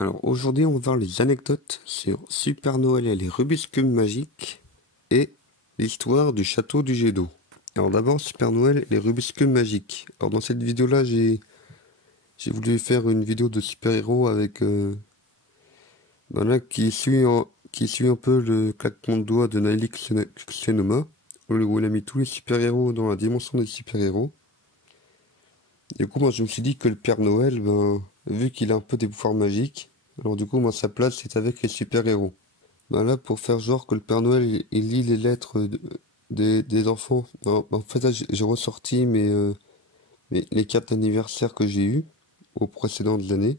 Alors aujourd'hui on va voir les anecdotes sur Super Noël et les Rubik's Cube magiques et l'histoire du château du jet d'eau. Alors d'abord Super Noël et les Rubik's Cube magiques. Alors dans cette vidéo là j'ai voulu faire une vidéo de super-héros avec là, qui suit un peu le claquement de doigts de Naili Xenoma où il a mis tous les super-héros dans la dimension des super-héros. Du coup moi je me suis dit que le Père Noël, vu qu'il a un peu des pouvoirs magiques, alors du coup moi sa place c'est avec les super-héros. Là pour faire genre que le Père Noël il lit les lettres des enfants. En fait là j'ai ressorti les cartes d'anniversaire que j'ai eues aux précédentes années.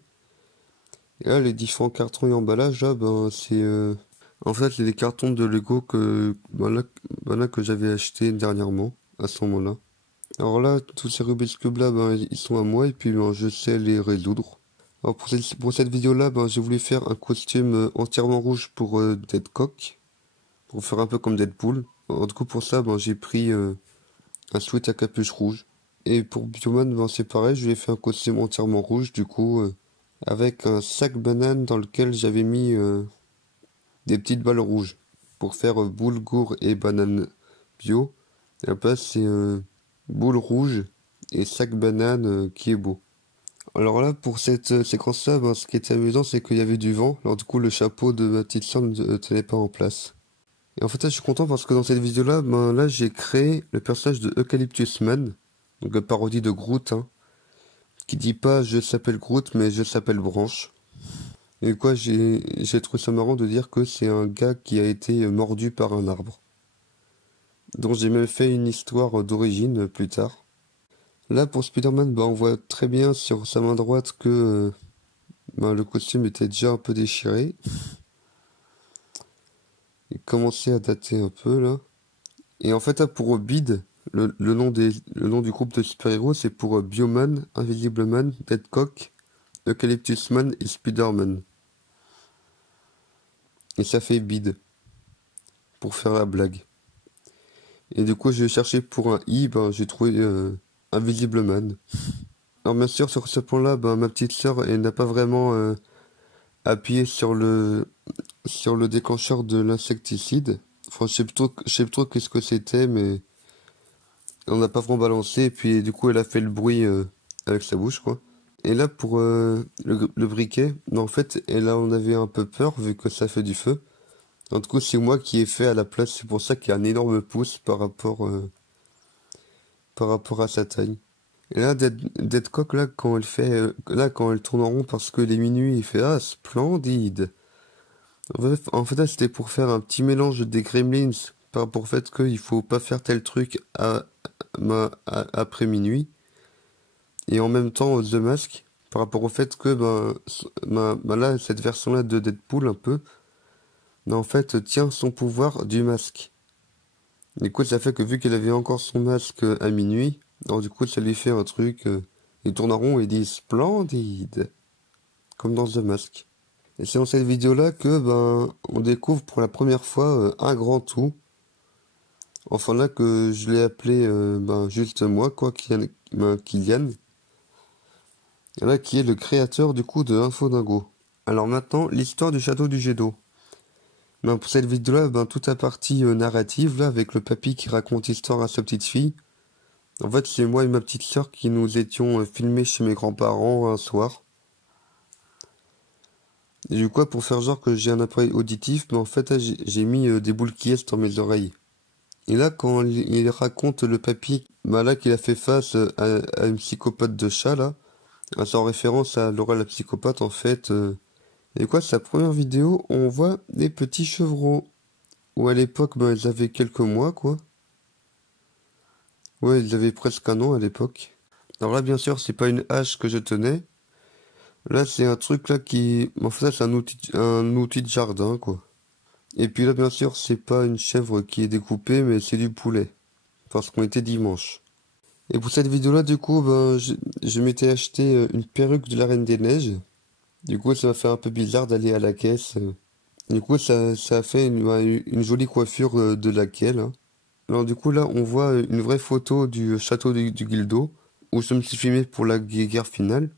Et là les différents cartons et emballages là c'est en fait c'est des cartons de Lego que que j'avais acheté dernièrement à ce moment-là. Alors là, tous ces Rubik's Cube là, ils sont à moi et puis je sais les résoudre. Alors pour cette vidéo là, j'ai voulu faire un costume entièrement rouge pour Deadcock, pour faire un peu comme Deadpool. Alors, du coup pour ça, j'ai pris un sweat à capuche rouge. Et pour Bioman, c'est pareil, je lui ai fait un costume entièrement rouge du coup, avec un sac banane dans lequel j'avais mis des petites balles rouges pour faire boule, gourde et banane bio. Et la place c'est boule rouge et sac banane qui est beau. Alors là, pour cette séquence-là, ce qui était amusant, c'est qu'il y avait du vent. Alors du coup, le chapeau de ma petite sœur ne tenait pas en place. Et en fait, là, je suis content parce que dans cette vidéo-là, là, j'ai créé le personnage de Eucalyptus Man, donc la parodie de Groot, hein, qui dit pas je s'appelle Groot, mais je s'appelle Branche. Et quoi, j'ai trouvé ça marrant de dire que c'est un gars qui a été mordu par un arbre, dont j'ai même fait une histoire d'origine plus tard. Là, pour Spider-Man, on voit très bien sur sa main droite que le costume était déjà un peu déchiré. Il commençait à dater un peu, là. Et en fait, là, pour Bid, le nom du groupe de super-héros, c'est pour Bioman, Invisible Man, Deadcock, Eucalyptus Man et Spider-Man. Et ça fait Bid, pour faire la blague. Et du coup, j'ai cherché pour un I, j'ai trouvé Invisible Man. Alors bien sûr, sur ce point-là, ma petite sœur, elle n'a pas vraiment appuyé sur le déclencheur de l'insecticide. Enfin, je sais plus trop qu'est-ce que c'était, mais on n'a pas vraiment balancé, et puis du coup, elle a fait le bruit avec sa bouche, quoi. Et là, pour le briquet, en fait, et là, on avait un peu peur, vu que ça fait du feu. Du coup, c'est moi qui ai fait à la place, c'est pour ça qu'il y a un énorme pouce par rapport à sa taille. Et là, Deadcock, là, quand elle fait, quand elle tourne en rond parce que les minuit, il fait, ah, splendide. En fait, là, c'était pour faire un petit mélange des Gremlins par rapport au fait qu'il faut pas faire tel truc après minuit. Et en même temps, The Mask, par rapport au fait que, là, cette version-là de Deadpool, un peu, en fait, tient son pouvoir du masque. Du coup, ça fait que vu qu'elle avait encore son masque à minuit, alors du coup, ça lui fait un truc, il tourne en rond et il dit splendide, comme dans The Mask. Et c'est dans cette vidéo-là que on découvre pour la première fois un grand tout. Enfin là que je l'ai appelé juste moi quoi, Kylian. Et là qui est le créateur du coup de Infodingo. Alors maintenant l'histoire du château du jet d'eau. Pour cette vidéo-là, toute la partie narrative là avec le papy qui raconte l'histoire à sa petite fille. En fait c'est moi et ma petite sœur qui nous étions filmés chez mes grands-parents un soir. Et du coup, pour faire genre que j'ai un appareil auditif, en fait, là, j'ai mis des boules qui est dans mes oreilles. Et là, quand il raconte le papy, là, qu'il a fait face à une psychopathe de chat, là, c'est en référence à Laura la psychopathe, en fait. Et quoi, sa première vidéo, on voit des petits chevrons. Où à l'époque, ils avaient quelques mois, quoi. Ouais, ils avaient presque un an à l'époque. Alors là, bien sûr, c'est pas une hache que je tenais. Là, c'est un truc là qui... En fait, c'est un outil de jardin, quoi. Et puis là, bien sûr, c'est pas une chèvre qui est découpée, mais c'est du poulet. Parce qu'on était dimanche. Et pour cette vidéo-là, du coup, je m'étais acheté une perruque de la Reine des Neiges. Du coup, ça m'a fait un peu bizarre d'aller à la caisse. Du coup, ça a fait une jolie coiffure de laquelle. Hein. Alors du coup, là, on voit une vraie photo du château du Guildo, où je me suis filmé pour la guerre finale.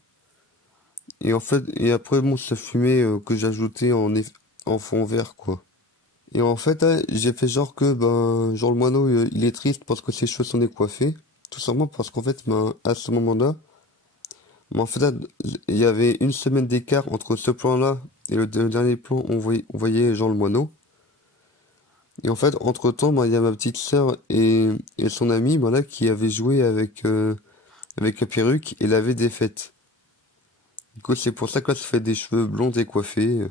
Et en fait, et après, bon, ça fumait que j'ajoutais en fond vert, quoi. Et en fait, j'ai fait genre que, ben, genre le moineau, il est triste parce que ses cheveux sont décoiffés. Tout simplement parce qu'en fait, ben, à ce moment-là, ben, en fait, il y avait une semaine d'écart entre ce plan-là et le dernier plan, on voyait genre le moineau. Et en fait, entre-temps, ben, il y a ma petite sœur et son ami, ben, là, qui avaient joué avec la perruque et l'avaient défaite. Du coup, c'est pour ça que là, ça fait des cheveux blonds décoiffés,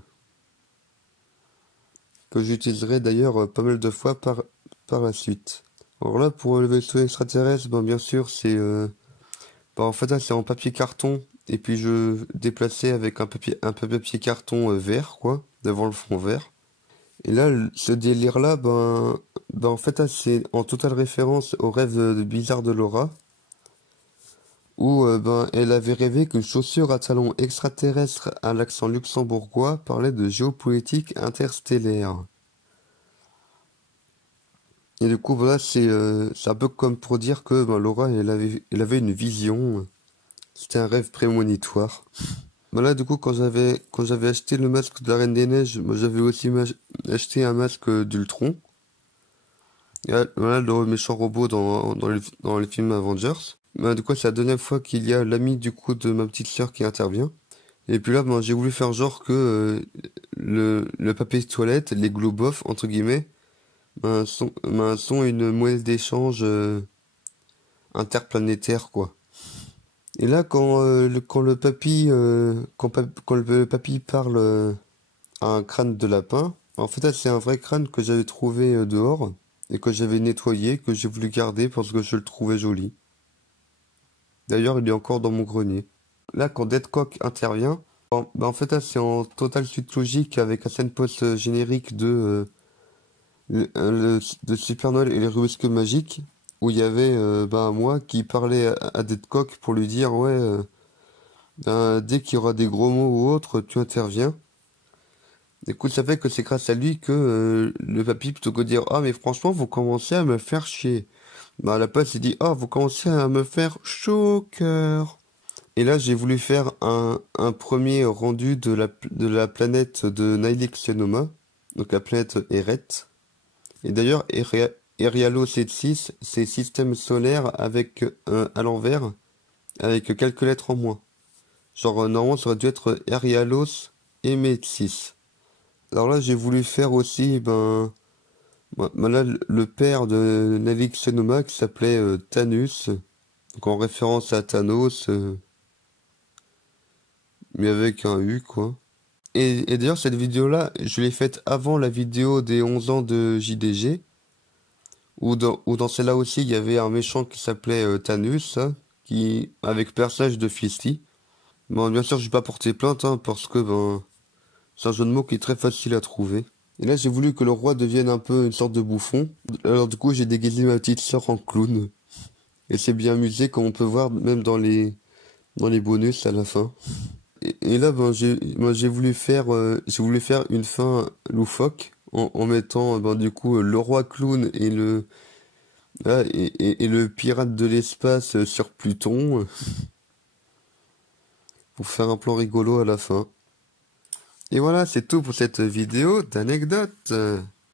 que j'utiliserai d'ailleurs pas mal de fois par la suite. Alors là, pour le vaisseau extraterrestre, ben, bien sûr, ben, en fait, là, c'est en papier carton. Et puis, je déplaçais avec un peu papier carton vert, quoi, devant le fond vert. Et là, ce délire-là, ben, en fait, là, c'est en totale référence au rêve bizarre de Laura, où ben, elle avait rêvé qu'une chaussure à talons extraterrestre à l'accent luxembourgeois parlait de géopolitique interstellaire. Et du coup, voilà, c'est un peu comme pour dire que ben, Laura, elle avait une vision. C'était un rêve prémonitoire. Ben là, du coup, quand j'avais acheté le masque de la Reine des Neiges, moi, j'avais aussi acheté un masque d'Ultron. Et là, voilà, le méchant robot dans les films Avengers. Ben, du coup, c'est la deuxième fois qu'il y a l'ami du coup de ma petite sœur qui intervient. Et puis là, ben, j'ai voulu faire genre que le papier de toilette, les glow-bof, entre guillemets, sont une monnaie d'échange interplanétaire, quoi. Et là, quand le papy, quand le papy parle à un crâne de lapin, en fait, là, c'est un vrai crâne que j'avais trouvé dehors et que j'avais nettoyé, que j'ai voulu garder parce que je le trouvais joli. D'ailleurs, il est encore dans mon grenier. Là, quand Deadcock intervient, en fait, là, c'est en totale suite logique avec la scène post-générique de Super Noël et les Rubik's Cube magiques, où il y avait ben, moi qui parlais à Deadcock pour lui dire, ouais, ben, dès qu'il y aura des gros mots ou autres, tu interviens. Écoute, ça fait que c'est grâce à lui que le papy, plutôt que de dire, ah, mais franchement, vous commencez à me faire chier. Ben, à la place, il dit, ah, vous commencez à me faire chaud au cœur. Et là, j'ai voulu faire un premier rendu de la planète de Nihilix Xenoma, donc la planète Eret. Et d'ailleurs, Erialo 76, c'est système solaire avec à l'envers, avec quelques lettres en moins. Genre, normalement, ça aurait dû être Erialos Emetsis. Alors là, j'ai voulu faire aussi, là, le père de Nihilix Xenoma qui s'appelait Thanus, donc en référence à Thanos, mais avec un U, quoi. Et d'ailleurs, cette vidéo-là, je l'ai faite avant la vidéo des 11 ans de JDG, où dans celle-là aussi, il y avait un méchant qui s'appelait Thanos, hein, avec le personnage de Fisty. Bon, bien sûr, je vais pas porter plainte, hein, parce que, ben, c'est un jeu de mots qui est très facile à trouver. Et là, j'ai voulu que le roi devienne un peu une sorte de bouffon. Alors, du coup, j'ai déguisé ma petite sœur en clown. Et c'est bien amusé, comme on peut voir, même dans les bonus à la fin. Et là, j'ai voulu faire une fin loufoque en mettant, ben, du coup, le roi clown et le pirate de l'espace sur Pluton pour faire un plan rigolo à la fin. Et voilà, c'est tout pour cette vidéo d'anecdotes.